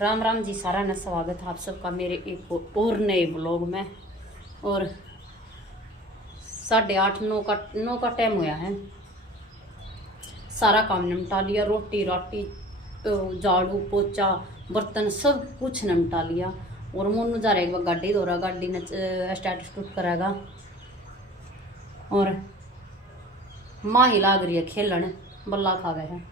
राम राम जी, सारा न स्वागत है आप सबका मेरे एक और नए ब्लॉग में। और 8:30-9 का टाइम हुआ है। सारा काम निपटा लिया, रोटी राटी झाड़ू पोछा बर्तन सब कुछ निपटा लिया। और मोनू जा रहा है गाड़ी धो रहा, गाड़ी ने स्टार्ट करेगा। और माँ ही लाग रही है खेलन, बल्ला खा गए हैं।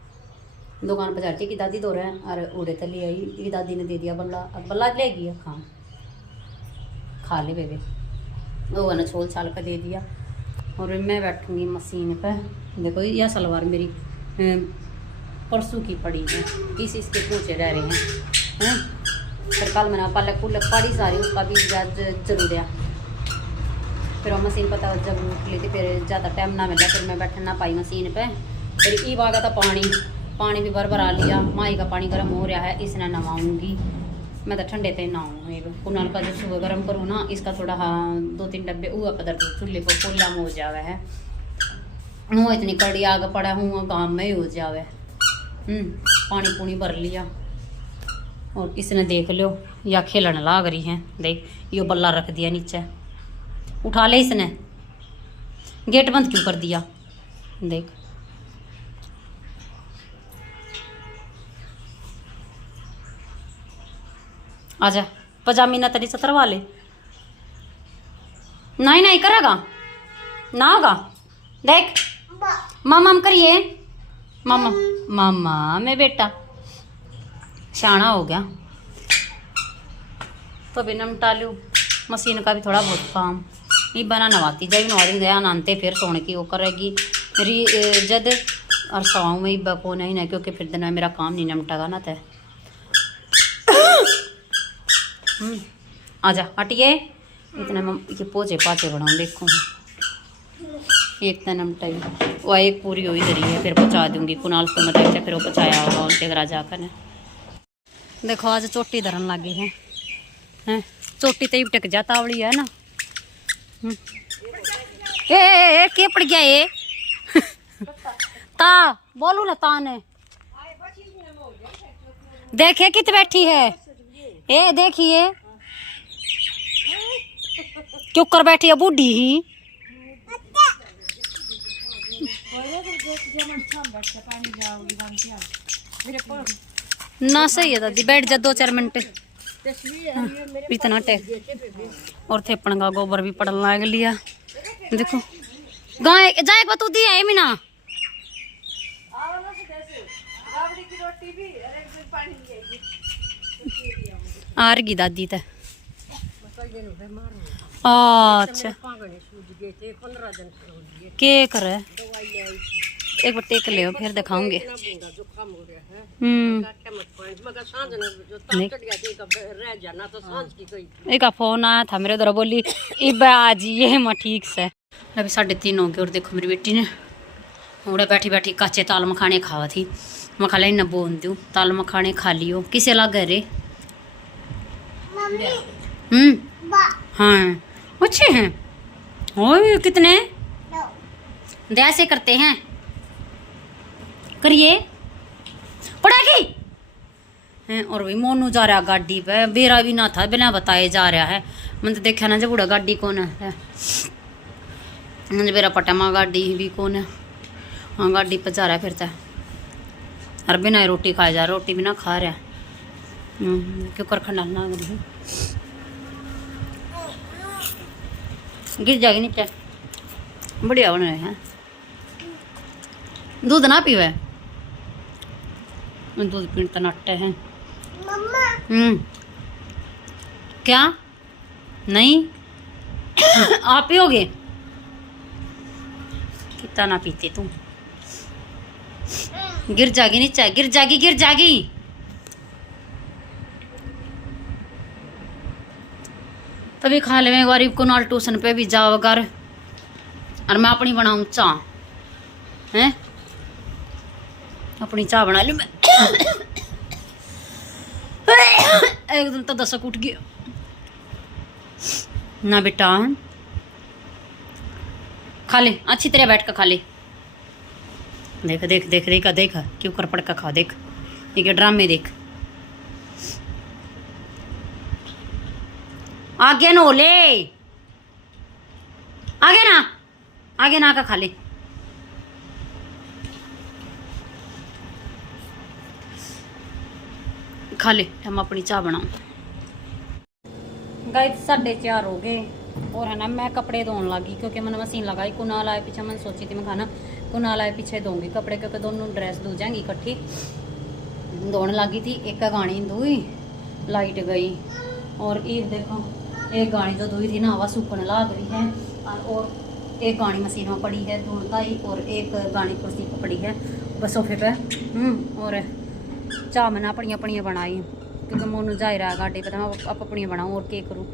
दुकान पर जाती की दादी धो रहे हैं और उड़े तली आई की दादी ने दे दिया बल्ला। अब बल्ला लेगी खा ले बेबे, वो ने छोल छाल कर दे दिया। और मैं बैठूंगी मशीन पे। देखो यह सलवार मेरी परसों की पड़ी है, इसके पूछे रह रहे हैं। फिर कल मैंने पालक पुलक पड़ी सारी, उसका भी जरूर है। फिर वो मशीन पता जब उठ ली थी, फिर ज़्यादा टाइम ना मिला, फिर मैं बैठना पाई मशीन पे। फिर ई आ गया था पानी भी भरा लिया। माई का पानी गर्म हो रहा है, इसने नहाऊंगी मैं तो ठंडे पे नहाऊँ। कुनाल का जब सुबह गर्म करूँ ना, इसका थोड़ा 2-3 डब्बे हुआ पदर चूल्हे को पोला में हो जावे है। मुँह इतनी कड़ी आग पड़ा हूँ गाँव में ही हो जावे। पानी पूनी भर लिया। और इसने देख लो या खेलन लाग रही हैं। देख यो बल्ला रख दिया नीचे, उठा ले इसने। गेट बंद क्यों कर दिया? देख आजा, पजामी ना तरी सतरवा ले। नहीं नहीं करेगा ना होगा। देख मामा करिए, मामा मामा मैं बेटा शाना हो गया। तो भी निपटा लूँ मशीन का भी थोड़ा बहुत काम। ये बना नवाती जब नवाती गया नानते, फिर सोने की वो करेगी मेरी जद। और सवाऊँ में बको नहीं ना, क्योंकि फिर दिन में मेरा काम नहीं निपटेगा ना। तो आजा हटिए। इतने ये पोचे पाचे बनाऊँ देखो। एक तो नमटाई वो एक पूरी हुई धरी है, फिर पहुँचा दूंगी कुनाल को मतलब, फिर वो पहुँचाया होगा उनके घर जाकर ने। देखो आज चोटी धरन लगे हैं। चोटी तो ही टक जाता आवड़ी है ना। ए के पड़ गया ये ता बोलू ना ता ने देखे कित बैठी है। ए देखिए क्यों कर बैठी है बूढ़ी ही। ना सही है दादी, बैठ जा 2-4 मिनट। इतना टेक और थेपन का गोबर भी पड़न लग लिया। देखो गाय जाए बतू दी है मीना। आ रही दादी तो अच्छा के करे एक बार टेक ले फिर दिखाऊंगे। एक फोन आया था मेरे उधर, बोली इब आज ये मैं ठीक से। अभी 3:30 हो गए। और देखो मेरी बेटी ने उड़े बैठी बैठी काचे ताल मखाने खावा थी। मैं खा न बोन दूँ ताल मखाने खा लियो। किसे लगे रे? हाँ अच्छे हैं। ओए कितने दया से करते हैं, करिए पड़ेगी हैं। और भाई मोनू जा रहा गाड़ी पे, बेरा भी ना था बिना बताए जा रहा है। मैंने तो देखा ना जब बूढ़ा गाड़ी कौन है, मुझे बेरा पटा माँ गाड़ी भी कौन है। हाँ गाड़ी पे जा रहा है फिर तो। और बिना रोटी खाए जा रहा, रोटी बिना खा रहा है। क्यों कर खंडा ना गिर जाएगी नीचे। बढ़िया बन रहे हैं। दूध ना पीवे, दूध पीने तो नट्टे हैं। क्या नहीं आप पियोगे? कितना ना पीते तुम। गिर जाएगी नीचे, गिर जाएगी गिर जाएगी। तभी खा ले। गरीब को नाल ट्यूशन पे भी जाओ घर, और मैं अपनी बनाऊँ चाह हैं। अपनी चाह बना लूँ मैं। एकदम तो दशक उठ गया ना बेटा। खा ले अच्छी तरह बैठ कर खा ले। देख देख देख देखा देखा क्यों कर पड़ का खा। देख ये ड्रामे देख। आगे नो ले, आगे ना का खा ले। खा ले, हम अपनी चाय बनाओ। गाइस 4:30 हो गए और है ना मैं कपड़े धोने लगी क्योंकि मैंने मशीन लगाई। कुनाल आए पीछे, मैंने सोची थी मैं खाना कुनाल आए पीछे धोऊंगी कपड़े क्योंकि दोनों ड्रेस धो जाएंगी इकट्ठी। धोने लगी थी, एक गाड़ी धोई, लाइट गई और एक देखो एक गाड़ी जो धोई थी ना हवा सूखने लग रही है और एक गाड़ी मशीन में पड़ी है धोने का ही और एक गाड़ी कुर्सी पर पड़ी है बस सोफे पे। और चाह मैंने अपनियां बनाई क्योंकि मोनू जा रहा है गाड़ी पे, मैं आप अपनियां बनाऊँ और क्या करूँ।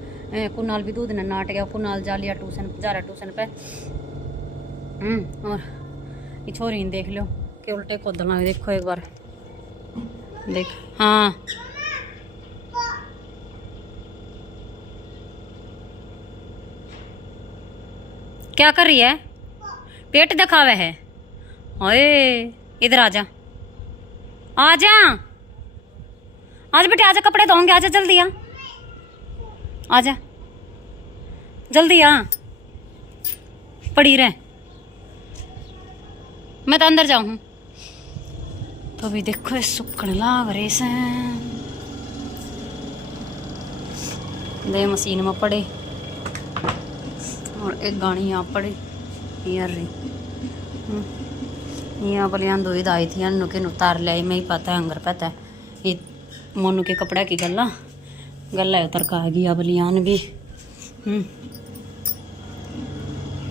कुनाल भी दूध ने नाट गया, कुनाल जा लिया ट्यूशन, जा रहा ट्यूशन पे। और ये छोरी ने देख लो कि उल्टे खोदना, देखो एक बार देख। हाँ क्या कर रही है? पेट दिखावे है। ओए इधर आजा, आजा आज बेटे, आजा कपड़े धोंगे, आजा जल्दी आ, आजा जल्दी आ, पड़ी रहे, मैं तो अंदर जाऊँ। तो अभी देखो सुखने लाग रहे से दे मशीन में पड़े और एक गाड़ी यहाँ पड़े यार रे। यहाँ बलियान दो आई थी अनु के उतार लिया, मैं ही पता है अंगर पता है ये मोनू के कपड़ा की गला उतर का आ गया बलियान भी।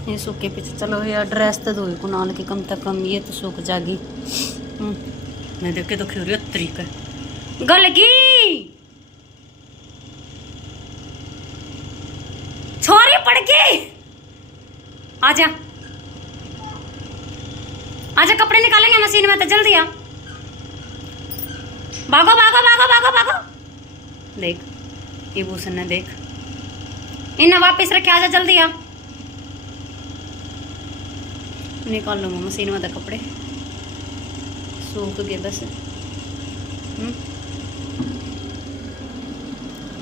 ये सूखे पीछे चलो यार, ड्रेस तो धोई कुनाल की कम से कम, ये तो सूख जाएगी। मैं देख के तो खिल तरीका गलगी छोरी पड़ गई। आजा आजा कपड़े निकालेंगे मशीन में, तो जल्दी आ, भागो भागो भागो भागो भागो। देख ये भूषण ने देख, इन्हें वापस रखे, आजा जल्दी आ, निकाल लूंगा मशीन में तो कपड़े सूख गए बस।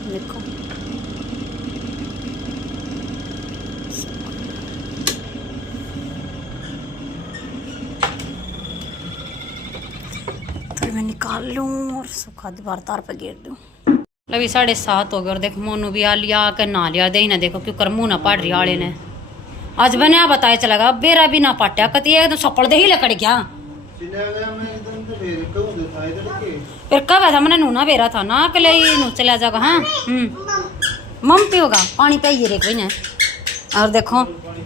देखो तो मैं निकाल लूँ और सूखा दीवार तार पर गिर दूँ। अभी 7:30 हो गए और देखो मोनू भी आ लिया के ना लिया दे ना, देखो क्यों कर मुँह ना पाड़ रही आले ने। आज बने बताया चलेगा बेरा भी ना पाटा कती एकदम सपड़ दे ही लकड़ गया। फिर कब ऐसा मैंने नूना बेरा था ना के लिए नू चला जाएगा। हाँ मम पियोगा पानी पिए रे कोई ने। और देखो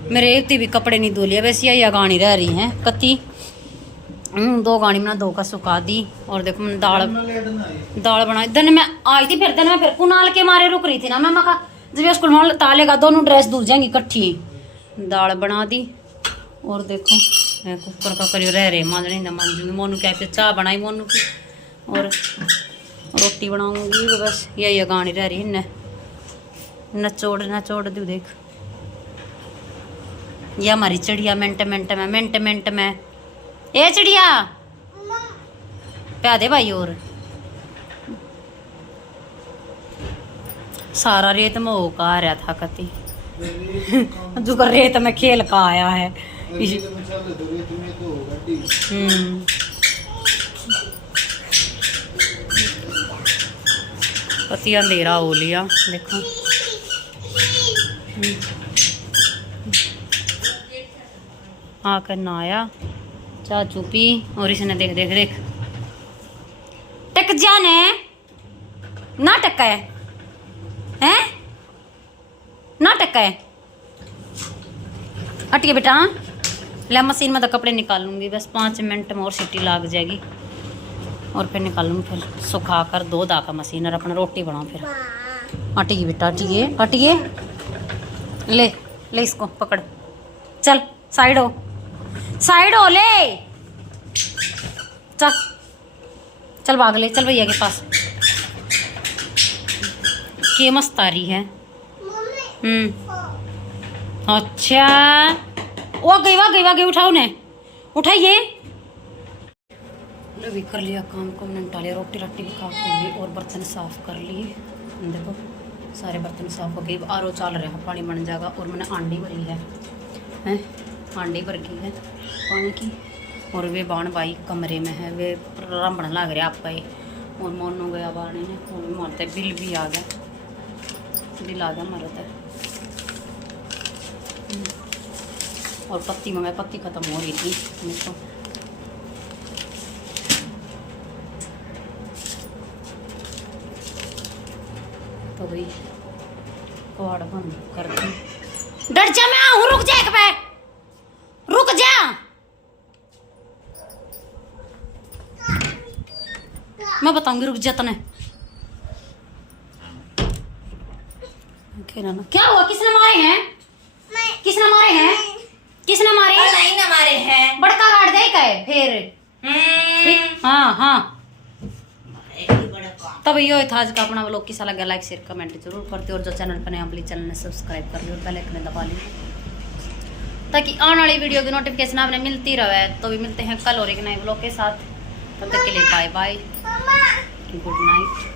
मेरे इतनी भी कपड़े नहीं धो लिया, वैसे यही गाड़ी रह रही हैं कति। 2 गाड़ी मैंने 2 का सुखा दी और देखो मैंने दाल बनाई। दिन में आई थी, फिर दिन में फिर कुनाल के मारे रुक रही थी ना, मैं मका जब स्कूल में तालेगा दोनों ड्रेस धुल जाएंगी इकट्ठी। दाल बना दी और देखो मैं कुकर का करियो रह रहे मांजनी ना मांजूंगी। मोनू क्या पे चाय बनाई मोनू की और रोटी बनाऊंगी बस, यही गानी रह रही है। नचोड़ दू देख, ये हमारी चिड़िया मिनट में ए चिड़िया प्या दे भाई। और सारा रेत में हो का आ रहा था कति जो कर रेत में खेल का आया है। कति अंधेरा हो लिया देखो। आकर नहाया चाचू पी और इसने देख देख देख टक जाने ना टक्का है ना टक्का है। हटिए बेटा, ले मशीन में तो कपड़े निकाल लूँगी बस 5 मिनट में और सीटी लाग जाएगी और फिर निकाल लूँगी। फिर सुखा कर दो दाका मशीन और अपना रोटी बनाओ। फिर हटिए बेटा हटिए ले इसको पकड़, चल साइड हो ले, चल भाग ले, चल भैया के पास। के मस्त आ रही है। अच्छा वो गई उठाओ ने, उठाइए। अभी कर लिया काम को, मैंने डाले रोटी भी खा ली और बर्तन साफ कर लिए। देखो सारे बर्तन साफ हो गए। आर ओ चल रहा है, पानी बन जाएगा। और मैंने आंडी भरी है, हैं आंडी भर गई है पानी की। और वे बाण भाई कमरे में है, वे रंबण लग रहा आप ही। और मोनू गया बाने ने, और मारते बिल भी आ गया, बिल आ गया मारते। और पत्ती मंगाई, पत्ती ख़त्म हो रही थी मेरे को। तो भाई कवाड़ बंद कर दी। डर जा, मैं आऊँ, रुक जा एक मिनट, रुक जा। मैं बताऊंगी, रुक जा तने। क्या हुआ, किसने मारे हैं? किसने मारे हैं? किसने मारे? नहीं ना मारे हैं, बड़का काट दे कहे फिर। हाँ हाँ, तब यो था आज का अपना व्लॉग। किसा लगा लाइक शेयर कमेंट जरूर करते। और जो चैनल पर नया प्लीज चैनल ने सब्सक्राइब कर लियो, बेल आइकन दबा लियो ताकि आने वाली वीडियो की नोटिफिकेशन आपने मिलती रहे। तो भी मिलते हैं कल और एक नए व्लॉग के साथ। तब तक के लिए बाय बाय, गुड नाइट।